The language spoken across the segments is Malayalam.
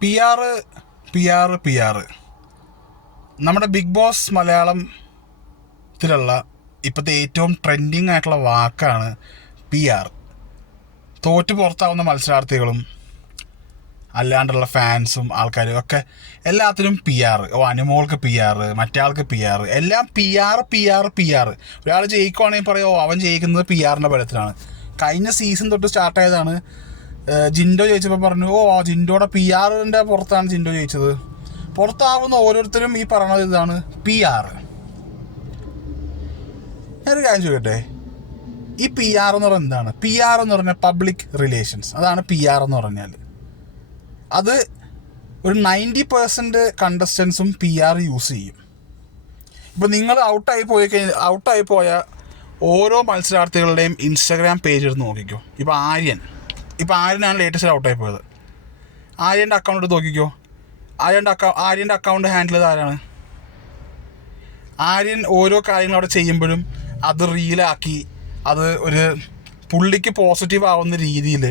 P R P R P R നമ്മുടെ ബിഗ് ബോസ് മലയാളം മലയാളത്തിലുള്ള ഇപ്പോഴത്തെ ഏറ്റവും ട്രെൻഡിങ് ആയിട്ടുള്ള വാക്കാണ് പി ആർ തോറ്റ് പുറത്താവുന്ന മത്സരാർത്ഥികളും അല്ലാണ്ടുള്ള ഫാൻസും ആൾക്കാരും ഒക്കെ എല്ലാത്തിനും പി ആർ ഓ അനുമോൾക്ക് പി ആർ മറ്റേ പി ആർ എല്ലാം P R P R P R ഒരാൾ ജയിക്കുവാണെങ്കിൽ പറയോ അവൻ ജയിക്കുന്നത് പി ആറിന്റെ ബലത്തിലാണ്. കഴിഞ്ഞ സീസൺ തൊട്ട് സ്റ്റാർട്ട് ആയതാണ് ഏഹ് ജിൻഡോ ചോദിച്ചപ്പോൾ പറഞ്ഞു ഓ ജിൻഡോയുടെ പി ആറിന്റെ പുറത്താണ് ജിൻഡോ ചോദിച്ചത്. പുറത്താവുന്ന ഓരോരുത്തരും ഈ പറയണത് ഇതാണ് പി ആർ ഞാനൊരു കാര്യം ചോദിക്കട്ടെ? ഈ പി ആർ എന്ന് പറഞ്ഞാൽ എന്താണ്? പി ആർ എന്ന് പറഞ്ഞാൽ പബ്ലിക് റിലേഷൻസ് അതാണ് പി ആർ എന്ന് പറഞ്ഞാൽ. അത് ഒരു നയന്റി പെർസെന്റ് കണ്ടസ്റ്റൻസും പി ആർ യൂസ് ചെയ്യും. ഇപ്പം നിങ്ങൾ ഔട്ടായി പോയി കഴിഞ്ഞ ഔട്ടായി പോയ ഓരോ മത്സരാർത്ഥികളുടെയും ഇൻസ്റ്റാഗ്രാം പേജ് എടുത്ത് നോക്കിക്കോ. ഇപ്പോൾ ആര്യൻ. ഇപ്പോൾ ആര്യനാണ് ലേറ്റസ്റ്റ് ഔട്ടായി പോയത്. ആര്യന്റെ അക്കൗണ്ട് എടുത്ത് നോക്കിക്കോ. ആര്യന്റെ അക്കൗ ആര്യന്റെ അക്കൗണ്ട് ഹാൻഡിൽ ചെയ്ത് ആരാണ്? ആര്യൻ ഓരോ കാര്യങ്ങൾ അവിടെ ചെയ്യുമ്പോഴും അത് റീലാക്കി അത് ഒരു പുള്ളിക്ക് പോസിറ്റീവ് ആവുന്ന രീതിയിൽ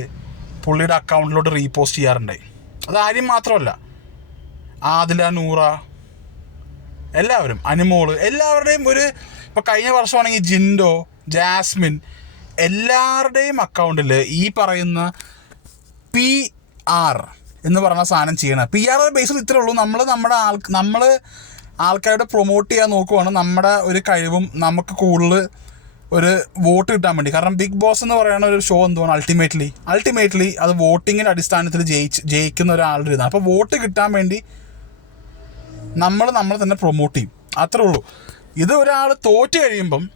പുള്ളിയുടെ അക്കൗണ്ടിലോട്ട് റീപോസ്റ്റ് ചെയ്യാറുണ്ടായി. അത് ആര്യം മാത്രമല്ല. ആദില നൂറ എല്ലാവരും അനുമോൾ എല്ലാവരുടെയും ഒരു ഇപ്പോൾ കഴിഞ്ഞ വർഷമാണെങ്കിൽ ജിൻഡോ ജാസ്മിൻ എല്ലാവരുടെയും അക്കൗണ്ടിൽ ഈ പറയുന്ന പി ആർ എന്ന് പറഞ്ഞ സാധനം ചെയ്യണം പി ആർ ബേസിൽ ഇത്രേ ഉള്ളൂ. നമ്മൾ നമ്മുടെ ആൾ നമ്മൾ ആൾക്കാരുടെ പ്രൊമോട്ട് ചെയ്യാൻ നോക്കുവാണ്. നമ്മുടെ ഒരു കഴിവും നമുക്ക് കൂടുതൽ ഒരു വോട്ട് കിട്ടാൻ വേണ്ടി. കാരണം ബിഗ് ബോസ് എന്ന് പറയുന്ന ഒരു ഷോ എന്തുവാണ്? അൾട്ടിമേറ്റ്ലി അൾട്ടിമേറ്റ്ലി അത് വോട്ടിങ്ങിന്റെ അടിസ്ഥാനത്തിൽ ജയിച്ച് ജയിക്കുന്ന ഒരാളുടെ ഇതാണ് അപ്പോൾ വോട്ട് കിട്ടാൻ വേണ്ടി നമ്മൾ നമ്മളെ തന്നെ പ്രൊമോട്ട് ചെയ്യും. അത്രേ ഉള്ളൂ. ഇത് ഒരാൾ തോറ്റ് കഴിയുമ്പം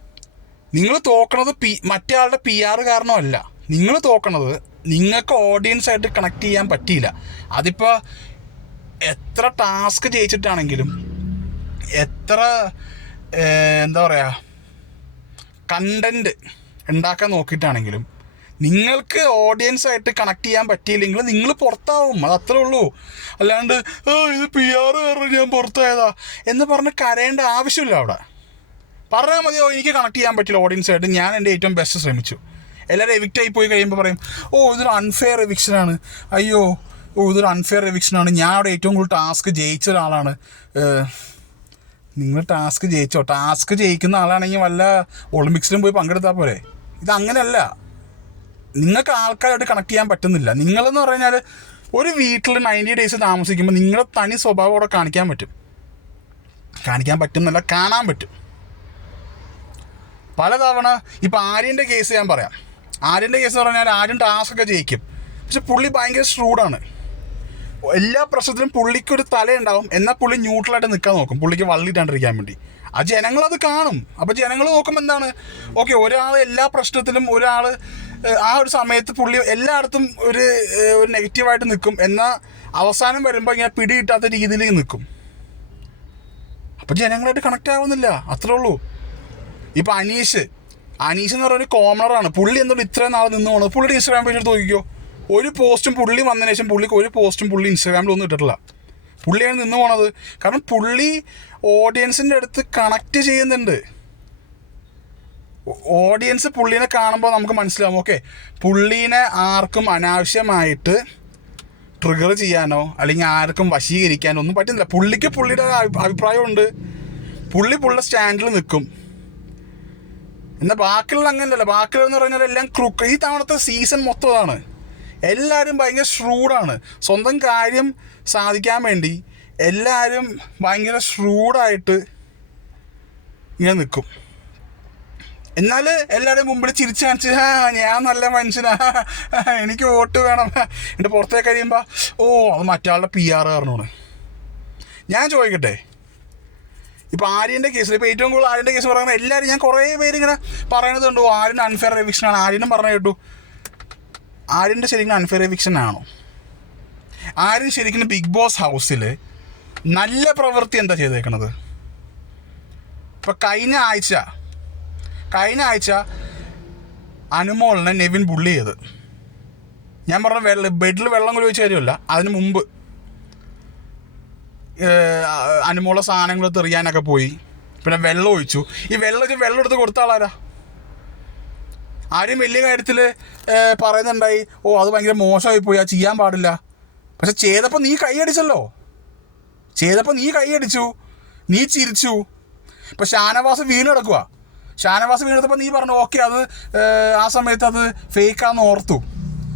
നിങ്ങൾ തോക്കണത് പി മറ്റേ പി ആർ കാരണമല്ല. നിങ്ങൾ തോക്കണത് നിങ്ങൾക്ക് ഓഡിയൻസ് ആയിട്ട് കണക്ട് ചെയ്യാൻ പറ്റിയില്ല. അതിപ്പോൾ എത്ര ടാസ്ക് ജയിച്ചിട്ടാണെങ്കിലും എത്ര എന്താ പറയുക കണ്ടന്റ് ഉണ്ടാക്കാൻ നോക്കിയിട്ടാണെങ്കിലും നിങ്ങൾക്ക് ഓഡിയൻസ് ആയിട്ട് കണക്ട് ചെയ്യാൻ പറ്റിയില്ലെങ്കിൽ നിങ്ങൾ പുറത്താവും. അത് അത്രേ ഉള്ളൂ. അല്ലാണ്ട് ഇത് പി ആർ കാരണം ഞാൻ പുറത്തായതാ. എന്ന് പറഞ്ഞ് കരയേണ്ട ആവശ്യമില്ല അവിടെ. പറഞ്ഞാൽ മതിയോ? എനിക്ക് കണക്ട് ചെയ്യാൻ പറ്റില്ല ഓഡിയൻസായിട്ട് ഞാൻ എന്റെ ഏറ്റവും ബെസ്റ്റ് ശ്രമിച്ചു. എല്ലാവരും എവിക്റ്റ് ആയി പോയി കഴിയുമ്പോൾ പറയും ഓ ഇതൊരു അൺഫെയർ എവിക്ഷനാണ് അയ്യോ ഓ ഇതൊരു അൺഫെയർ എവിക്ഷനാണ് ഞാൻ അവിടെ ഏറ്റവും കൂടുതൽ ടാസ്ക് ജയിച്ച ഒരാളാണ്. നിങ്ങൾ ടാസ്ക് ജയിച്ചോ? ടാസ്ക് ജയിക്കുന്ന ആളാണെങ്കിൽ വല്ല ഒളിമ്പിക്സിലും പോയി പങ്കെടുത്താൽ പോരെ. ഇത് നിങ്ങൾക്ക് ആൾക്കാരായിട്ട് കണക്ട് ചെയ്യാൻ പറ്റുന്നില്ല. നിങ്ങളെന്ന് പറഞ്ഞാൽ ഒരു വീട്ടിൽ നയന്റി ഡേയ്സ് താമസിക്കുമ്പോൾ നിങ്ങളുടെ തനി സ്വഭാവം അവിടെ കാണിക്കാൻ പറ്റും. കാണിക്കാൻ പറ്റുന്നല്ല കാണാൻ പറ്റും. പലതവണ ഇപ്പം ആര്യന്റെ കേസ് ഞാൻ പറയാം. ആര്യന്റെ കേസ് പറഞ്ഞാൽ ആര്യൻ ടാസ്ക് ഒക്കെ ജയിക്കും. പക്ഷെ പുള്ളി ഭയങ്കര ഷ്രൂഡാണ് എല്ലാ പ്രശ്നത്തിലും പുള്ളിക്കൊരു തലയുണ്ടാവും. എന്നാൽ പുള്ളി ന്യൂട്രലായിട്ട് നിൽക്കാൻ നോക്കും. പുള്ളിക്ക് വള്ളിയിട്ടാണ്ടിരിക്കാൻ വേണ്ടി. ആ ജനങ്ങളത് കാണും. അപ്പോൾ ജനങ്ങൾ നോക്കുമ്പോൾ എന്താണ്? ഓക്കെ ഒരാൾ എല്ലാ പ്രശ്നത്തിലും ഒരാൾ ആ ഒരു സമയത്ത് പുള്ളി എല്ലായിടത്തും ഒരു ഒരു നെഗറ്റീവായിട്ട് നിൽക്കും. എന്നാൽ അവസാനം വരുമ്പോൾ ഇങ്ങനെ പിടി കിട്ടാത്ത രീതിയിൽ നിൽക്കും. അപ്പോൾ ജനങ്ങളായിട്ട് കണക്റ്റ് ആവുന്നില്ല. അത്രേ ഉള്ളൂ. ഇപ്പൊ അനീഷ്. അനീഷ് എന്ന് പറയുന്ന കോമണറാണ് പുള്ളി എന്തുകൊണ്ട് ഇത്രയും നാൾ നിന്ന് പോണത്? പുള്ളിയുടെ ഇൻസ്റ്റാഗ്രാം പേജ് എടുത്ത് നോക്കിക്കോ. ഒരു പോസ്റ്റും പുള്ളി വന്നതിന് ശേഷം പുള്ളിക്ക് ഒരു പോസ്റ്റും പുള്ളി ഇൻസ്റ്റാഗ്രാമിൽ ഒന്നും ഇട്ടിട്ടില്ല. പുള്ളിയാണ് നിന്ന് പോണത്. കാരണം പുള്ളി ഓഡിയൻസിന്റെ അടുത്ത് കണക്ട് ചെയ്യുന്നുണ്ട്. ഓഡിയൻസ് പുള്ളീനെ കാണുമ്പോൾ നമുക്ക് മനസ്സിലാവും. ഓക്കെ പുള്ളീനെ ആർക്കും അനാവശ്യമായിട്ട് ട്രിഗർ ചെയ്യാനോ അല്ലെങ്കിൽ ആർക്കും വശീകരിക്കാനോ ഒന്നും പറ്റുന്നില്ല. പുള്ളിക്ക് പുള്ളിയുടെ അഭിപ്രായമുണ്ട്. പുള്ളി പുള്ളിയുടെ സ്റ്റാൻഡിൽ നിൽക്കും. എന്നാൽ ബാക്കിയുള്ള അങ്ങനെയല്ല. ബാക്കിയുള്ള എന്ന് പറഞ്ഞാൽ എല്ലാം ക്രൂക്ക് ഈ തവണത്തെ സീസൺ മൊത്തം അതാണ് എല്ലാവരും ഭയങ്കര ഷ്രൂഡാണ് സ്വന്തം കാര്യം സാധിക്കാൻ വേണ്ടി എല്ലാവരും ഭയങ്കര ഷ്രൂഡായിട്ട് ഇങ്ങനെ നിൽക്കും എന്നാൽ എല്ലാവരുടെയും മുമ്പിൽ ചിരിച്ചു കാണിച്ച് ആ ഞാൻ നല്ല മനുഷ്യനാ. എനിക്ക് വോട്ട് വേണം. എന്റെ പുറത്തേക്ക് കഴിയുമ്പോൾ ഓ അത് മറ്റാളുടെ പി ആർ കാരണമാണ് ഞാൻ ചോദിക്കട്ടെ ഇപ്പോൾ ആര്യന്റെ കേസിൽ ഇപ്പോൾ ഏറ്റവും കൂടുതൽ ആര്യന്റെ കേസ് പറയുന്നത് എല്ലാവരും ഞാൻ കുറേ പേര് ഇങ്ങനെ പറയണത് കണ്ടു. ആര്യൻ അൺഫെയർ റിവിക്ഷനാണ് ആര്യനും പറഞ്ഞു കേട്ടു. ആര്യന്റെ ശരിക്കും അൺഫെയർ റിവിക്ഷൻ ആണോ? ആര്യൻ ശരിക്കും ബിഗ് ബോസ് ഹൗസിൽ നല്ല പ്രവൃത്തി എന്താ ചെയ്തേക്കണത്? ഇപ്പം കഴിഞ്ഞ ആഴ്ച കഴിഞ്ഞ ആഴ്ച അനുമോളിനെ നെവിൻ ബുള്ളി ചെയ്ത്. ഞാൻ പറഞ്ഞ വെള്ളം ബെഡിൽ വെള്ളം കുളിവെച്ച കാര്യമല്ല അതിന് മുമ്പ് അനുമോള സാധനങ്ങൾ തെറിയാനൊക്കെ പോയി. പിന്നെ വെള്ളം ഒഴിച്ചു. ഈ വെള്ളം വെള്ളം എടുത്ത് കൊടുത്ത ആളാരാ? ആരും വലിയ കാര്യത്തിൽ പറയുന്നുണ്ടായി ഓ അത് ഭയങ്കര മോശമായി പോയി അത് ചെയ്യാൻ പാടില്ല. പക്ഷെ ചെയ്തപ്പോൾ നീ കൈയടിച്ചല്ലോ ചെയ്തപ്പോൾ നീ കൈയടിച്ചു നീ ചിരിച്ചു. ഇപ്പം ഷാനവാസ് വീണ് കിടക്കുക ഷാനവാസ് വീണെടുത്തപ്പോൾ നീ പറഞ്ഞു ഓക്കെ അത് ആ സമയത്ത് അത് ഫേക്കാന്ന് ഓർത്തു.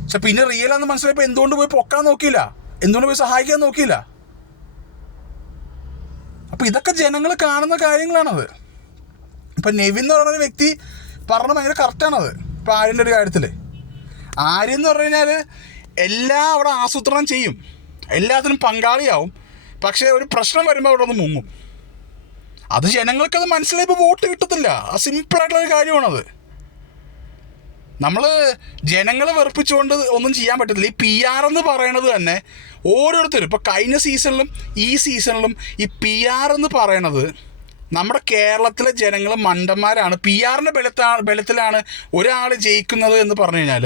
പക്ഷെ പിന്നെ റിയൽ ആണെന്ന് മനസ്സിലായപ്പോൾ എന്തുകൊണ്ട് പോയി പൊക്കാൻ നോക്കിയില്ല? എന്തുകൊണ്ട് പോയി സഹായിക്കാൻ നോക്കിയില്ല? അപ്പം ഇതൊക്കെ ജനങ്ങൾ കാണുന്ന കാര്യങ്ങളാണത്. ഇപ്പം നെവിൻ എന്ന് പറയുന്ന വ്യക്തി പറഞ്ഞ ഭയങ്കര കറക്റ്റാണത് ഇപ്പം ആര്യന്റെ ഒരു കാര്യത്തിൽ ആര്യ എന്ന് പറഞ്ഞു കഴിഞ്ഞാൽ എല്ലാം അവിടെ ആസൂത്രണം ചെയ്യും. എല്ലാത്തിനും പങ്കാളിയാവും. പക്ഷേ ഒരു പ്രശ്നം വരുമ്പോൾ അവിടെ ഒന്ന് മുങ്ങും. അത് ജനങ്ങൾക്കത് മനസ്സിലായപ്പോൾ വോട്ട് കിട്ടത്തില്ല. സിമ്പിളായിട്ടുള്ള ഒരു കാര്യമാണത്. നമ്മൾ ജനങ്ങളെ വെറുപ്പിച്ചുകൊണ്ട് ഒന്നും ചെയ്യാൻ പറ്റത്തില്ല. ഈ പി ആർ എന്ന് പറയണത് തന്നെ ഓരോരുത്തരും ഇപ്പോൾ കഴിഞ്ഞ സീസണിലും ഈ സീസണിലും ഈ പി ആർ എന്ന് പറയണത് നമ്മുടെ കേരളത്തിലെ ജനങ്ങൾ മണ്ടന്മാരാണ്. പി ആറിന്റെ ബലത്താ ബലത്തിലാണ് ഒരാൾ ജയിക്കുന്നത് എന്ന് പറഞ്ഞു കഴിഞ്ഞാൽ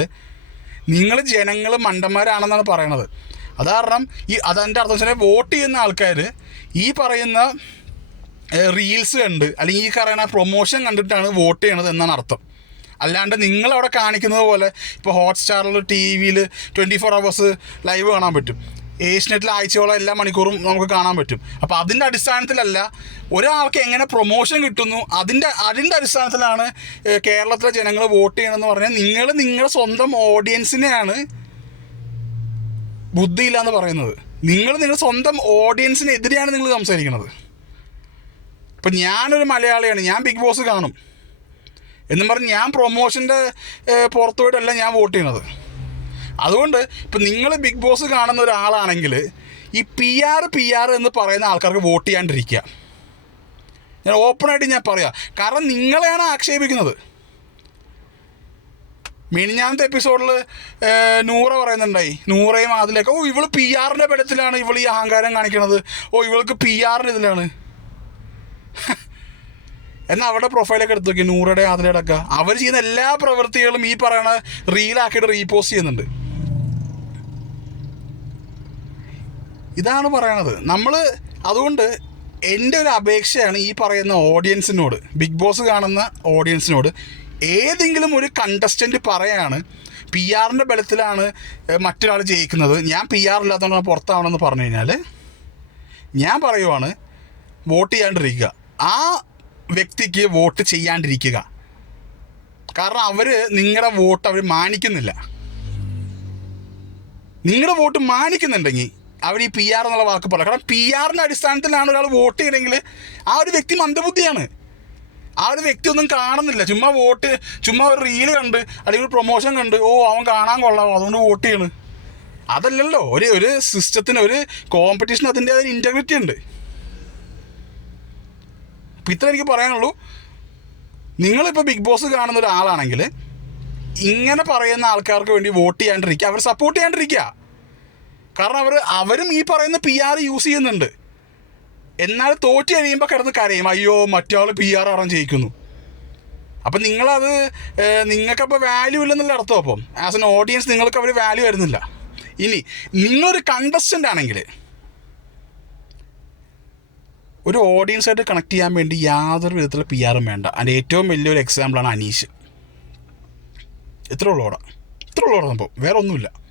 നിങ്ങൾ ജനങ്ങൾ മണ്ടന്മാരാണെന്നാണ് പറയണത്. അത് കാരണം ഈ അതെന്റെ അർത്ഥം വെച്ചാൽ വോട്ട് ചെയ്യുന്ന ആൾക്കാർ ഈ പറയുന്ന റീൽസ് കണ്ട് അല്ലെങ്കിൽ ഈ പറയുന്ന പ്രൊമോഷൻ കണ്ടിട്ടാണ് വോട്ട് ചെയ്യണത് എന്നാണ് അർത്ഥം. അല്ലാണ്ട് നിങ്ങളവിടെ കാണിക്കുന്നത് പോലെ ഇപ്പോൾ ഹോട്ട്സ്റ്റാറിൽ ടി വിയിൽ ട്വന്റി ഫോർ അവേഴ്സ് ലൈവ് കാണാൻ പറ്റും. ഏഷ്യനെറ്റിൽ ആഴ്ചയോളം എല്ലാ മണിക്കൂറും നമുക്ക് കാണാൻ പറ്റും. അപ്പോൾ അതിന്റെ അടിസ്ഥാനത്തിലല്ല ഒരാൾക്ക് എങ്ങനെ പ്രൊമോഷൻ കിട്ടുന്നു അതിന്റെ അതിന്റെ അടിസ്ഥാനത്തിലാണ് കേരളത്തിലെ ജനങ്ങൾ വോട്ട് ചെയ്യണമെന്ന് പറഞ്ഞാൽ നിങ്ങൾ നിങ്ങളുടെ സ്വന്തം ഓഡിയൻസിനെയാണ് ബുദ്ധിയില്ല എന്ന് പറയുന്നത്. നിങ്ങൾ നിങ്ങളുടെ സ്വന്തം ഓഡിയൻസിനെതിരെയാണ് നിങ്ങൾ സംസാരിക്കുന്നത് ഇപ്പം ഞാനൊരു മലയാളിയാണ് ഞാൻ ബിഗ് ബോസ് കാണും. എന്നും പറഞ്ഞ് ഞാൻ പ്രൊമോഷന്റെ പുറത്തു ഞാൻ വോട്ട് ചെയ്യണത്. അതുകൊണ്ട് ഇപ്പം നിങ്ങൾ ബിഗ് ബോസ് കാണുന്ന ഒരാളാണെങ്കിൽ ഈ പി ആർ പി ആർ എന്ന് പറയുന്ന ആൾക്കാർക്ക് വോട്ട് ചെയ്യാണ്ടിരിക്കുക. ഞാൻ ഓപ്പണായിട്ട് ഞാൻ പറയാം. കാരണം നിങ്ങളെയാണ് ആക്ഷേപിക്കുന്നത്. മിനിഞ്ഞാമത്തെ എപ്പിസോഡിൽ നൂറ പറയുന്നുണ്ടായി. നൂറയും അതിലേക്ക്. ഓ ഇവൾ പി ആറിന്റെ ബലത്തിലാണ് ഇവൾ ഈ അഹങ്കാരം കാണിക്കുന്നത് ഓ ഇവൾക്ക് പി ആറിന്റെ ഇതിലാണ്. എന്നാൽ അവരുടെ പ്രൊഫൈലൊക്കെ എടുത്തു നോക്കി നൂറുടെ ആതിലയുടെ ഒക്കെ അവർ ചെയ്യുന്ന എല്ലാ പ്രവൃത്തികളും ഈ പറയണ റീലാക്കിയിട്ട് റീപോസ്റ്റ് ചെയ്യുന്നുണ്ട്. ഇതാണ് പറയണത്. നമ്മൾ അതുകൊണ്ട് എന്റെ ഒരു അപേക്ഷയാണ് ഈ പറയുന്ന ഓഡിയൻസിനോട് ബിഗ് ബോസ് കാണുന്ന ഓഡിയൻസിനോട് ഏതെങ്കിലും ഒരു കണ്ടസ്റ്റന്റ് പറയാണ് പി ആറിന്റെ ബലത്തിലാണ് മറ്റൊരാൾ ജയിക്കുന്നത്. ഞാൻ പി ആർ ഇല്ലാത്തതുകൊണ്ട് പുറത്താവണമെന്ന് പറഞ്ഞു കഴിഞ്ഞാൽ ഞാൻ പറയുവാണ് വോട്ട് ചെയ്യാണ്ടിരിക്കുക. ആ വ്യക്തിക്ക് വോട്ട് ചെയ്യാണ്ടിരിക്കുക. കാരണം അവർ നിങ്ങളുടെ വോട്ട് അവർ മാനിക്കുന്നില്ല. നിങ്ങളുടെ വോട്ട് മാനിക്കുന്നുണ്ടെങ്കിൽ അവർ ഈ പി ആർ എന്നുള്ള വാക്ക് പറയാം. കാരണം പി ആറിന്റെ അടിസ്ഥാനത്തിലാണ് ഒരാൾ വോട്ട് ചെയ്യണമെങ്കിൽ ആ ഒരു വ്യക്തി മന്ദബുദ്ധിയാണ്. ആ ഒരു വ്യക്തി ഒന്നും കാണുന്നില്ല. ചുമ്മാ വോട്ട് ചുമ്മാ ഒരു റീൽ കണ്ട് അല്ലെങ്കിൽ ഒരു പ്രൊമോഷൻ കണ്ട് ഓ അവൻ കാണാൻ കൊള്ളാവോ അതുകൊണ്ട് വോട്ട് ചെയ്യണ്. അതല്ലല്ലോ. ഒരു ഒരു സിസ്റ്റത്തിന് ഒരു കോമ്പറ്റീഷൻ അതിന്റെ ഒരു ഇന്റഗ്രിറ്റി ഉണ്ട്. അപ്പം ഇത്ര എനിക്ക് പറയാനുള്ളൂ. നിങ്ങളിപ്പോൾ ബിഗ് ബോസ് കാണുന്ന ഒരാളാണെങ്കിൽ ഇങ്ങനെ പറയുന്ന ആൾക്കാർക്ക് വേണ്ടി വോട്ട് ചെയ്യാണ്ടിരിക്കുക. അവർ സപ്പോർട്ട് ചെയ്യാണ്ടിരിക്കുക. കാരണം അവർ അവരും ഈ പറയുന്ന പി ആർ യൂസ് ചെയ്യുന്നുണ്ട്. എന്നാൽ തോറ്റ് കഴിയുമ്പോൾ കിടന്ന് കരയും. അയ്യോ മറ്റാൾ പി ആർ ആറാൻ ജയിക്കുന്നു. അപ്പം നിങ്ങളത് നിങ്ങൾക്കപ്പോൾ വാല്യൂ ഇല്ലെന്നുള്ള അർത്ഥം അപ്പം. ആസ് എൻ ഓഡിയൻസ് നിങ്ങൾക്ക് അവർ വാല്യൂ വരുന്നില്ല. ഇനി നിങ്ങളൊരു കണ്ടസ്റ്റന്റ് ആണെങ്കിൽ ഒരു ഓഡിയൻസായിട്ട് കണക്ട് ചെയ്യാൻ വേണ്ടി യാതൊരു വിധത്തിലുള്ള പി ആറും വേണ്ട. അതിന്റെ ഏറ്റവും വലിയൊരു എക്സാമ്പിളാണ് അനീഷ്. ഇത്ര ഉള്ളോടാ ഇത്ര ഉള്ളോടാ സംഭവം. വേറെ ഒന്നുമില്ല.